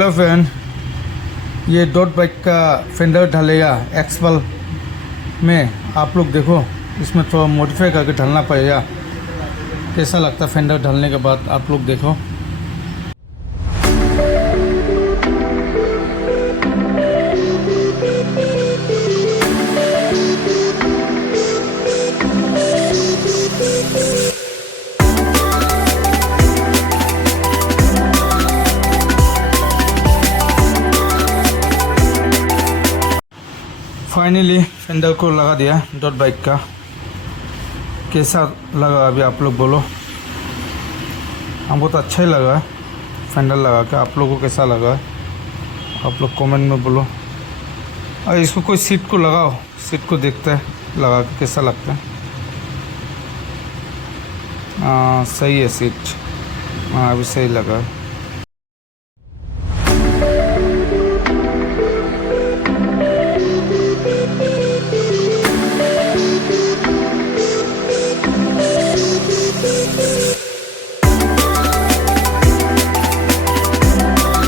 Hello friend, ये dot bike का fender ढलेगा expel में। आप लोग देखो, इसमें थोड़ा मॉडिफाई करके ढलना पड़ेगा। कैसा लगता है फेंडर ढलने के बाद, आप लोग देखो। फाइनली फेंडर को लगा दिया डॉट बाइक का। कैसा लगा अभी आप लोग बोलो। हमको तो अच्छा ही लगा फेंडर लगा के। आप लोगों को कैसा लगा आप लोग कमेंट में बोलो। और इसको कोई सीट को लगाओ, सीट को देखते हैं लगा के कैसा लगता है। सही है सीट, हाँ अभी सही लगा।